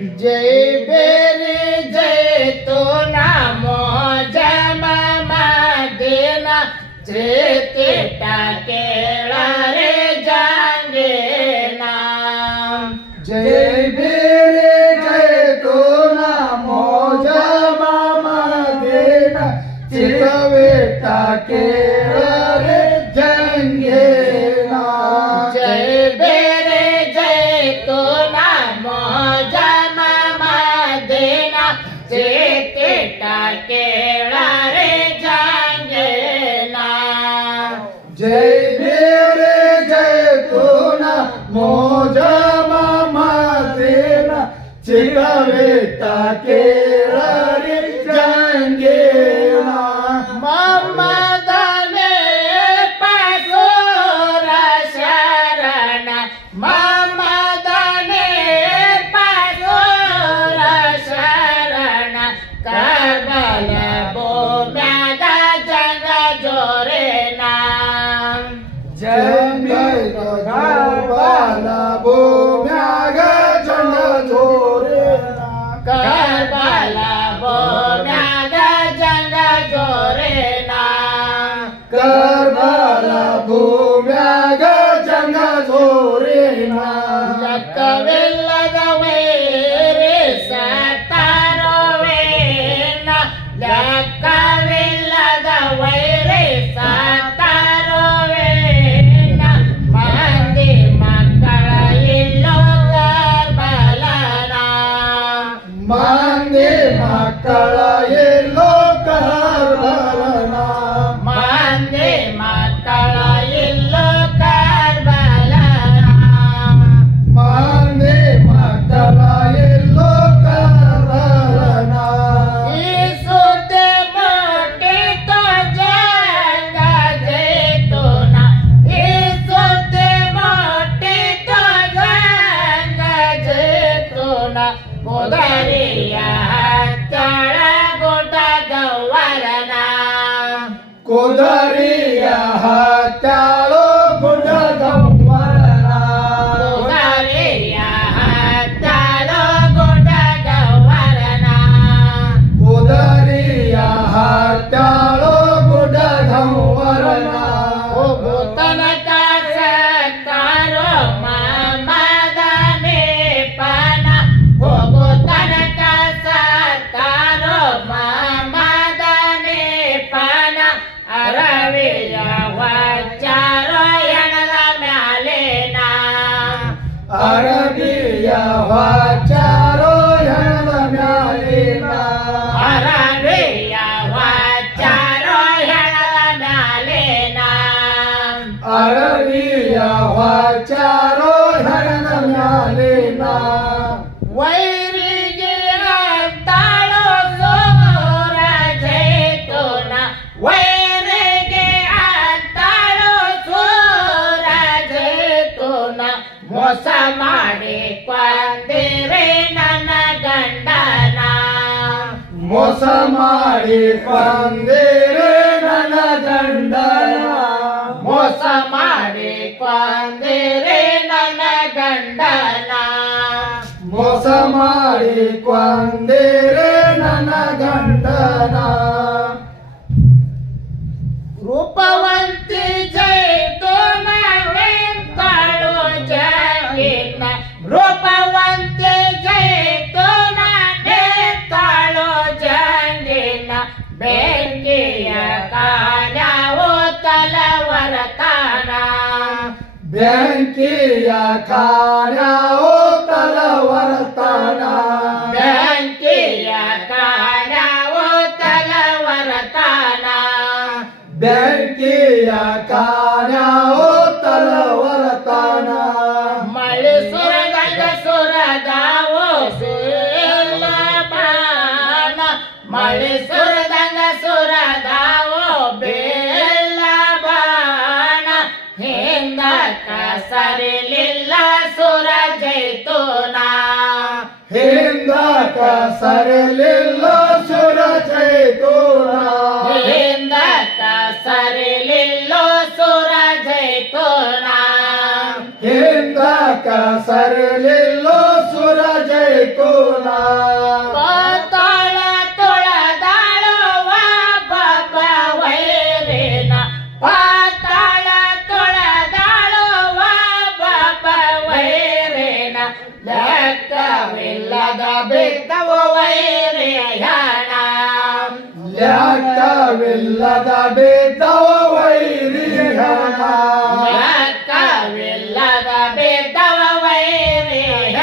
जय बेरे जय तो नामो जमा देना जेते टाकेला रे जांगे नाम जय बेरे जय तो नामो जमा देना चितवे टाकेला रे जांगे नाम जय बेरे जय तो नामो जमा देना जेते टाकेला रे जांगे नाम जय बेरे जय तो नामो जमा देना चितवे टाकेला रे जांगे नाम ममदने पासोर शरण ममदने पासोर शरण करबल भूम्याग जग जोरे नाम जय बाला भूम्याग जंग जोरे करबल भूम्याग जग जोरे नाम करबाला भूम्याग जंग जोरे ಲೆಕ್ಕವಿಲ್ಲದ ವೈರಿ ಸತ್ತಾರೋವೇನ ಲೆಕ್ಕವಿಲ್ಲದ ವೈರಿ ಸತ್ತಾರೋವೇನ ಮಂದಿ ಮಕ್ಕಳ ಇಲ್ಲೋ ಗರ್ಭಲನ ಮಂದಿ ಮಕ್ಕಳ ಎಲ್ಲೋ ಕರ್ಬಲನ ಮಂದಿ ಮಕ್ಕಳ ಇಲ್ಲೋ ಗರ್ಭಲನ ಮಂದಿ ಮಕ್ಕಳ ಎಲ್ಲೋ ಕರ್ಬಲನ ಈ ಸುದ್ದಿ ಮುಟ್ಟಿತು ಜಂಗ ಜೇತುನ ಈ ಸುದ್ದಿ ಮುಟ್ಟಿತು ಜಂಗ ಜೇತುನ ಕುದರಿಯ ಹಚ್ಚಳ ಗುಡ್ಡ ಗೌವರನ ಕುದರಿಯ ಹತ್ತಾಳೋ ಗುಡ್ಡ ಗೌವರನ ಕುದರಿಯ ಹಚ್ಚಳ ಗುಡ್ಡ ಗೌವರನ ಕುದರಿಯ ಹತ್ತಾಳೋ ಗುಡ್ಡ ಗೌವರನ ಭೂತನಕ ಸತ್ತಾರೋ ಮಮದನೆ ಪನ ಭೂತನಕ ಸತ್ತಾರೋ ಮಮದನೆ ಪನ ಅರವಿಯ ವಚಾರೋ ಎಣದ ಮ್ಯಾಲೇನ ಅರಬಿಯ ವಾಚಾರೋ ಹೆಣದ ಮ್ಯಾಲಿನ ಅರವಿಯ ವಚಾರೋ ಎಣದ ಮ್ಯಾಲೇನ ಅರಬಿಯ ವಾಚಾರೋ ಹೆಣದ ಮ್ಯಾಲಿನ ವೈರಿಗೆ ಅಂತಾಳೋ ಸೋರ ಜೇತುನ ವೈರಿಗೆ ಅಂತಾಳೋ ಸೋರ ಜೇತುನ ಮೋಸ ಮಾಡಿ ಕೊಂದಿರೆ ನನ್ನ ಗಂಡನ ಮೋಸ ಮಾಡಿ ಕೊಂದಿರೆ ನನ್ನ ಗಂಡನ ಮೋಸ ಮಾಡಿ ಕೊಂದಿರೆ ನನ್ನ ಗಂಡನ ಮೋಸ ಮಾಡಿ ಕೊಂದಿರೆ ನನ್ನ ಗಂಡನ ರೂಪವಂತಿ ಜೈತು ನಾವೆಂತಾಳು ಜಗಿನ ರೂಪವಂತಿ ಜೈತು ನಾವೆಂತಾಳು ಜಂಗಿನ ಬೆಂಕಿಯ ಕಾಣವು ತಲವರತಾನ ಬೆಂಕಿಯ ಕಾಣವು ತಲವರತಾನ ಬೆಂಕಿಯ ಕಾಣವು ತಲವರತಾನ ಬೆಂಕಿಯ ಕಾಣವು ತಲವರತಾನ ಮಳೆ ಸುರದಂಗ ಸುರದಾವೋ ಸುಲ್ಲ ಬಾಣ ಮಳೆ ಸುರದಂಗ ಸುರದಾವೋ ಬೇಲ್ಲ ಬಾಣ ಹಿಂದಕ್ಕ ಸರಿಲಿಲ್ಲ ಸುರ ಜೈತುನ ಹಿಂದಕ ಸರಲಿಲ್ಲ ಸುರ ಚೈತೋನ ಹಿಂದಕ್ಕ ಸರಿಲಿಲ್ಲ ಸುರ ಜೈತುನ ಹಿಂದಕ ಸರಲಿಲ್ಲ ಸುರ ಜೈ ಚೈತೋನ ಪಾತಾಳ ತೊಳೆದಾಳುವ ಬಾಬ ವೈರೇನ ಪಾತಾಳ ತೊಳೆದಾಳುವ ಬಾಬ ವೈರೇನ ಲೆಕ್ಕವಿಲ್ಲದ ಬಿದ್ದವು ವೈರೇಯಣ ಲೆಕ್ಕವಿಲ್ಲದ ಬಿದ್ದವ ವೈರಿಹಣ ಲೆಕ್ಕವಿಲ್ಲದ ಬಿದ್ದವ ವೈರೇಯಣ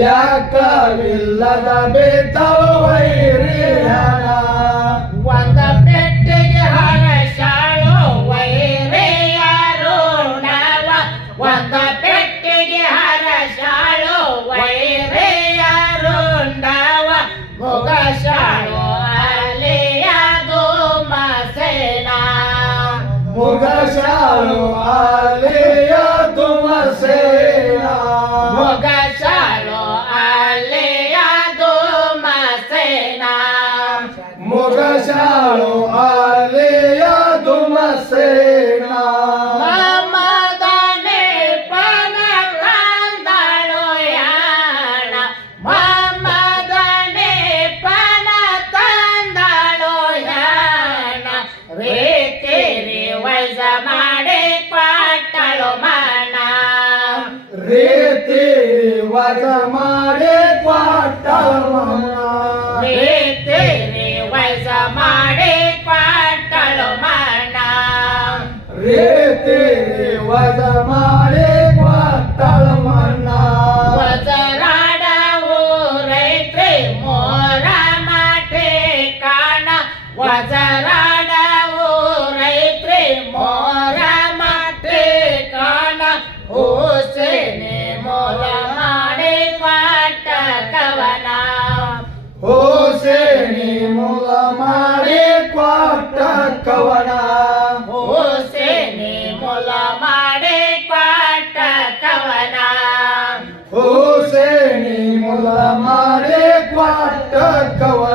ಲೆಕ್ಕವಿಲ್ಲದ ಬಿದ್ದವ ವೈರಿಹಣ ಒಂದ ಪೆಟ್ಟಿಗೆ ಹರಸಾಳು ವೈರೇಯರು ನವ ಒಂದ ಪೆಟ್ಟಿಗೆ ಹರಸಾಳು ವೈರೇಯರು ನವ ಮುಗಸಾಳು ಅಲಿಯದು ಮಸೇನ ಮುಗಶಾಲು ಆಲಿಯ ತುಮಸೇನ ಮುಗಸಾಳು ಅಲಿಯದು ಮಸೇನ ಮುಗಶಾಲು ಆಲಿಯ ತುಮಸೇನ ಮಮದನೆ ಪನ ತಂದಳು ಯಾಣ ಮಮದನೆ ಪನ ತಂದಳು ಯಾಣ ರೀತಿ ರಿವೈಸ ಮಾಡಿ ಕೊಟ್ಟಳು ಮನ ರೀತಿ ವಜ ಮಾಡಿ ಕೊಟ್ಟಳ ರೀತಿ ರಿವೈಸ ಮಾಡಿ ಕೊಟ್ಟಳು ಮನ ರೀತಿ ವಜ ಮಾಡಿ ಕೊಟ್ಟಳ ಮನ್ನ ವಜರಾಡ ಊರೈತ್ರಿ ಮೋರ ಮಾಟೆ ಕಾಣ ವಜರಾಡ ಊರೈತ್ರಿ ಮೋರ ಮಾಟೆ ಕಾಣ ಹುಸೇನೆ ಮೂಲ ಮಾಡಿ ಕೊಟ್ಟ ಕವನ ಹೋಸೇನಿ ಮೂಲ ಮಾಡಿ ಕೊಟ್ಟ ಕವನ ಹುಸೇನೆ ಮೂಲ ಮಾಡಿ ಕೊಟ್ಟ ಕವನ ಹೋಸೇನಿ ಮೂಲ ಮಾಡಿ ಕೊಟ್ಟ ಕವನ